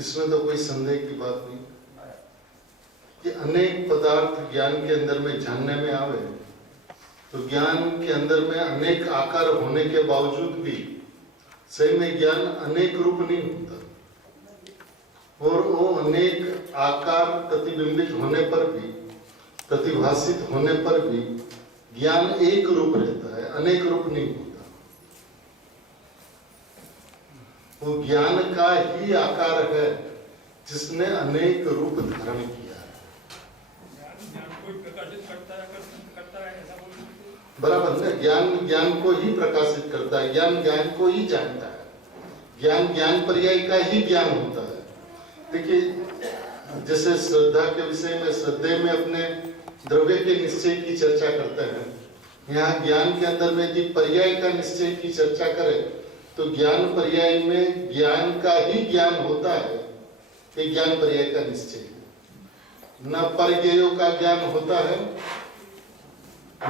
इसमें तो कोई संदेह की बात नहीं कि अनेक पदार्थ ज्ञान के अंदर में जानने में आवे, तो ज्ञान के अंदर में अनेक आकार होने के बावजूद भी सही में ज्ञान अनेक रूप नहीं होता, और वो अनेक आकार प्रतिबिंबित होने पर भी, प्रतिभाषित होने पर भी ज्ञान एक रूप रहता है, अनेक रूप नहीं होता। वो ज्ञान का ही आकार है जिसने अनेक रूप धारण किया है। ज्ञान को प्रकाशित करता है ऐसा बोल सकते हैं? बराबर है। ज्ञान ज्ञान को ही प्रकाशित करता है, ज्ञान ज्ञान को ही जानता है, ज्ञान ज्ञान पर्याय का ही ज्ञान होता है। देखिए, जैसे श्रद्धा के विषय में श्रद्धे में अपने द्रव्य के निश्चय की चर्चा करते हैं, यहाँ ज्ञान के अंदर में यदि पर्याय का निश्चय की चर्चा करें तो ज्ञान पर्याय में ज्ञान का ही ज्ञान होता है, ये ज्ञान पर्याय का निश्चय। न परज्ञेयों का ज्ञान होता है,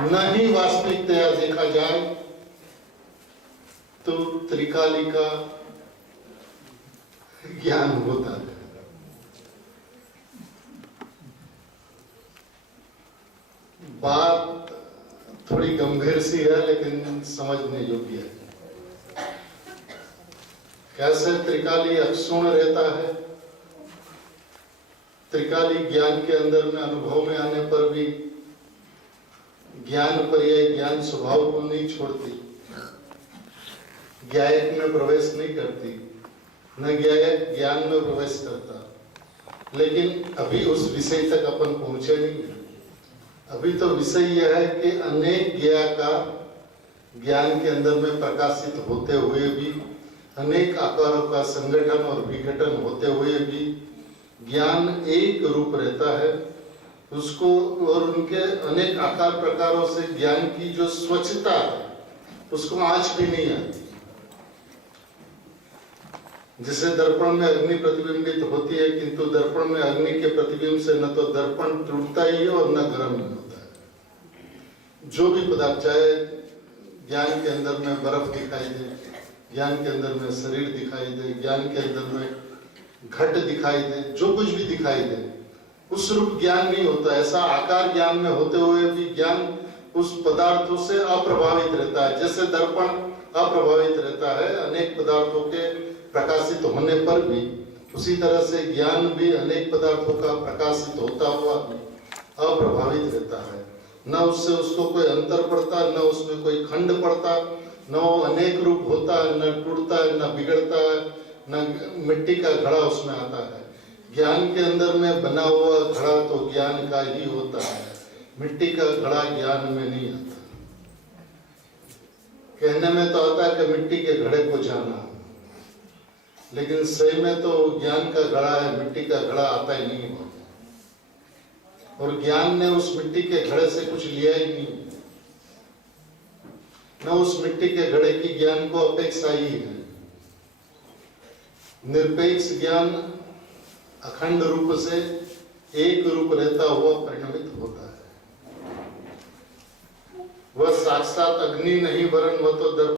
न ही वास्तविकतया देखा जाए तो त्रिकाली का ज्ञान होता है। बात थोड़ी गंभीर सी है लेकिन समझने योग्य है। कैसे त्रिकाली अक्षुण रहता है, त्रिकाली ज्ञान के अंदर में अनुभव में आने पर भी ज्ञान पर्याय ज्ञान स्वभाव को नहीं छोड़ती, ज्ञायक में प्रवेश नहीं करती, न ज्ञायक ज्ञान में प्रवेश करता। लेकिन अभी उस विषय तक अपन पहुंचे नहीं है। अभी तो विषय यह है कि अनेक ज्ञाकार ज्ञान के अंदर में प्रकाशित होते हुए भी, अनेक आकारों का संगठन और विघटन होते हुए भी ज्ञान एक रूप रहता है उसको, और उनके अनेक आकार प्रकारों से ज्ञान की जो स्वच्छता है उसको आंच भी नहीं आती। जैसे दर्पण में अग्नि प्रतिबिंबित होती है, किंतु दर्पण में अग्नि के प्रतिबिंब से न तो दर्पण टूटता ही है और न गर्म नहीं होता है। जो भी पदार्थ, चाहे ज्ञान के अंदर में बर्फ दिखाई दे, ज्ञान के अंदर में शरीर दिखाई दे, ज्ञान के अंदर में घट दिखाई दे, जो कुछ भी दिखाई दे, उस रूप ज्ञान नहीं होता। ऐसा आकार ज्ञान में होते हुए भी ज्ञान उस पदार्थों से अप्रभावित रहता है। जैसे दर्पण अप्रभावित रहता है अनेक पदार्थों के प्रकाशित होने पर भी, उसी तरह से ज्ञान भी अनेक पदार्थों का प्रकाशित होता हुआ भी अप्रभावित रहता है। न उससे उसको कोई अंतर पड़ता, न उसमें कोई खंड पड़ता, न वो अनेक रूप होता है, न टूटता है, न बिगड़ता है, न मिट्टी का घड़ा उसमें आता है। ज्ञान के अंदर में बना हुआ घड़ा तो ज्ञान का ही होता है, मिट्टी का घड़ा ज्ञान में नहीं आता। कहने में तो आता है कि मिट्टी के घड़े को जाना, लेकिन सही में तो ज्ञान का घड़ा है, मिट्टी का घड़ा आता ही नहीं है। और ज्ञान ने उस मिट्टी के घड़े से कुछ लिया ही नहीं, न उस मिट्टी के घड़े की ज्ञान को अपेक्षा ही है। निरपेक्ष ज्ञान अखंड रूप से एक रूप रहता हुआ परिणमित होता है। वह साक्षात अग्नि नहीं वरन वह तो दर्पण